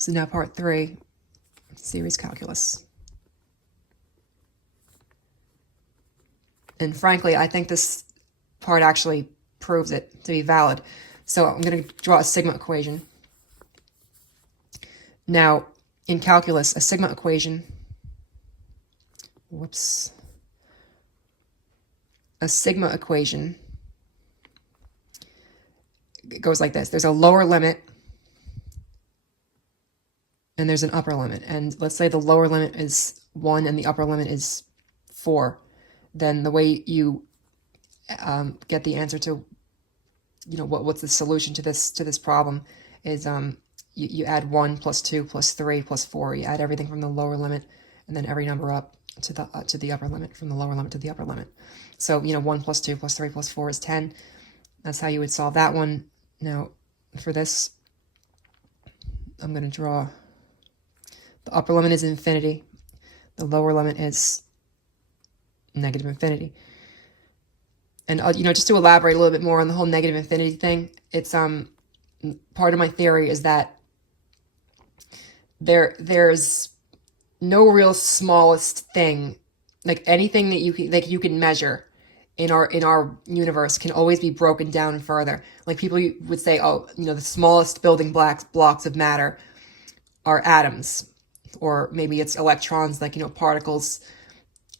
So now part 3, series calculus. And frankly, I think this part actually proves it to be valid. So I'm going to draw a sigma equation. Now, in calculus, a sigma equation, a sigma equation goes like this. There's a lower limit and there's an upper limit. And let's say the lower limit is 1 and the upper limit is 4. Then the way you get the answer to, what's the solution to this problem is you add 1 plus 2 plus 3 plus 4. You add everything from the lower limit and then every number up to the upper limit, from the lower limit to the upper limit. So 1 plus 2 plus 3 plus 4 is 10. That's how you would solve that one. Now for this, I'm going to draw, the upper limit is infinity, the lower limit is negative infinity. And just to elaborate a little bit more on the whole negative infinity thing, it's part of my theory is that there's no real smallest thing, like anything that you can measure in our universe can always be broken down further. Like people would say, oh, the smallest building blocks of matter are atoms, or maybe it's electrons, like particles.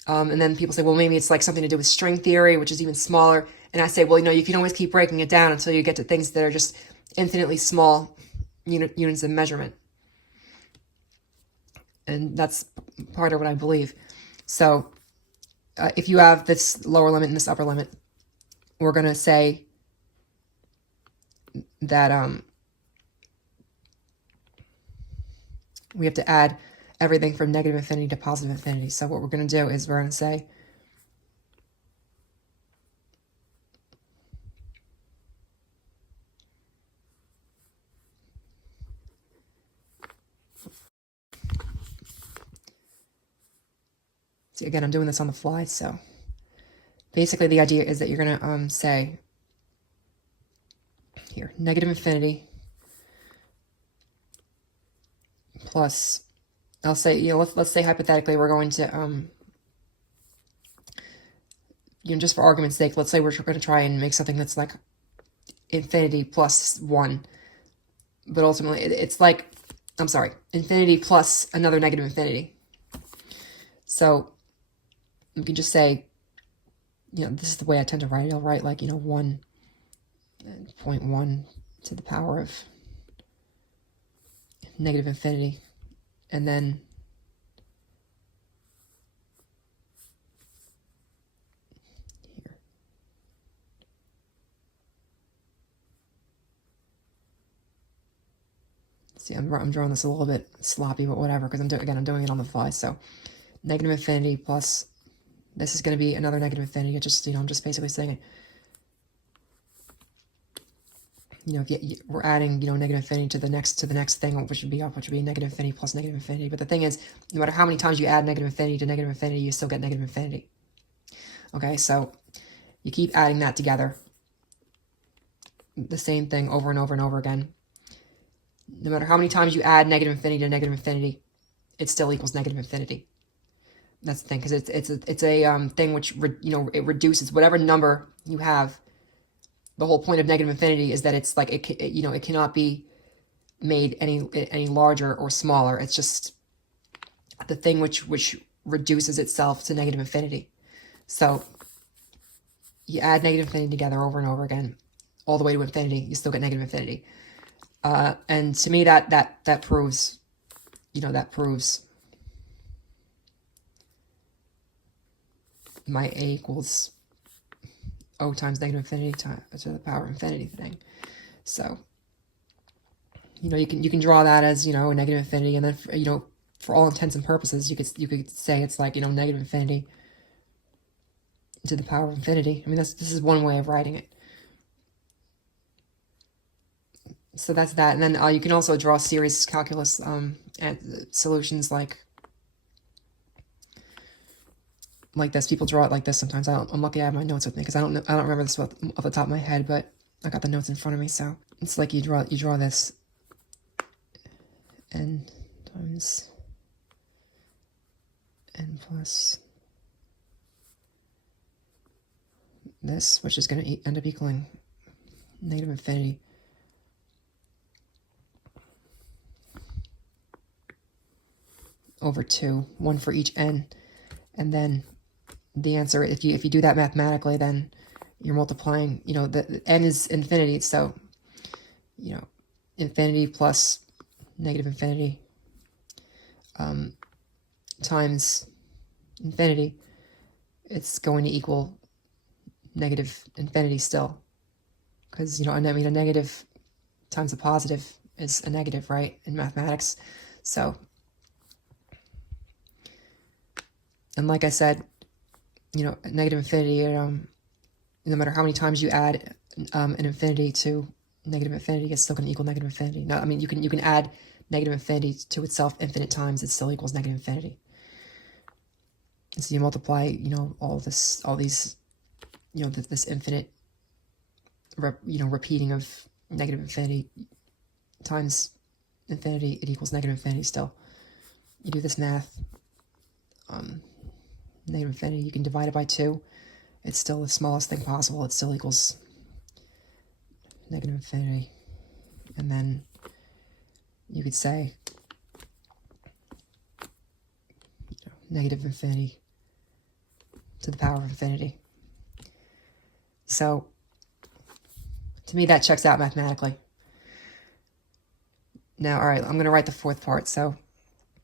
And then people say, well, maybe it's like something to do with string theory, which is even smaller. And I say, well, you can always keep breaking it down until you get to things that are just infinitely small units of measurement. And that's part of what I believe. So if you have this lower limit and this upper limit, we're going to say that we have to add everything from negative infinity to positive infinity. So what we're going to do is we're going to say again, I'm doing this on the fly, so basically the idea is that you're going to say here, negative infinity plus, I'll say, let's say hypothetically we're going to, just for argument's sake, let's say we're going to try and make something that's like infinity plus 1. But ultimately, it's like, infinity plus another negative infinity. So you can just say, this is the way I tend to write it. I'll write like, 1.1 to the power of negative infinity. And then here. See, I'm drawing this a little bit sloppy, but whatever, because I'm doing it on the fly. So negative infinity plus, this is going to be another negative infinity. It just, I'm just basically saying it. If we're adding, negative infinity to the next thing, which would be negative infinity plus negative infinity. But the thing is, no matter how many times you add negative infinity to negative infinity, you still get negative infinity. Okay, so you keep adding that together. The same thing over and over and over again. No matter how many times you add negative infinity to negative infinity, it still equals negative infinity. That's the thing, because it's a thing which it reduces whatever number you have. The whole point of negative infinity is that it's like it cannot be made any larger or smaller. It's just the thing which reduces itself to negative infinity. So you add negative infinity together over and over again, all the way to infinity. You still get negative infinity. And to me, that proves, that proves my A equals O times negative infinity to the power of infinity thing. So, you can draw that as, a negative infinity, and then, for all intents and purposes, you could say it's like, negative infinity to the power of infinity. I mean, this is one way of writing it. So that's that. And then you can also draw series calculus solutions like this. People draw it like this sometimes. I'm lucky I have my notes with me, because I don't remember this off the top of my head, but I got the notes in front of me. So it's like you draw this, n times n plus this, which is going to end up equaling negative infinity. Over 2, 1 for each n. And then the answer, if you do that mathematically, then you're multiplying, the n is infinity, so, infinity plus negative infinity times infinity, it's going to equal negative infinity still. Because, a negative times a positive is a negative, right, in mathematics. So, and like I said, negative infinity, no matter how many times you add an infinity to negative infinity, it's still going to equal negative infinity. Now, you can add negative infinity to itself infinite times, it still equals negative infinity. And so you multiply, all these, this infinite, repeating of negative infinity times infinity, it equals negative infinity still. You do this math, negative infinity, you can divide it by 2. It's still the smallest thing possible. It still equals negative infinity. And then you could say negative infinity to the power of infinity. So to me, that checks out mathematically. Now, all right, I'm going to write the fourth part. So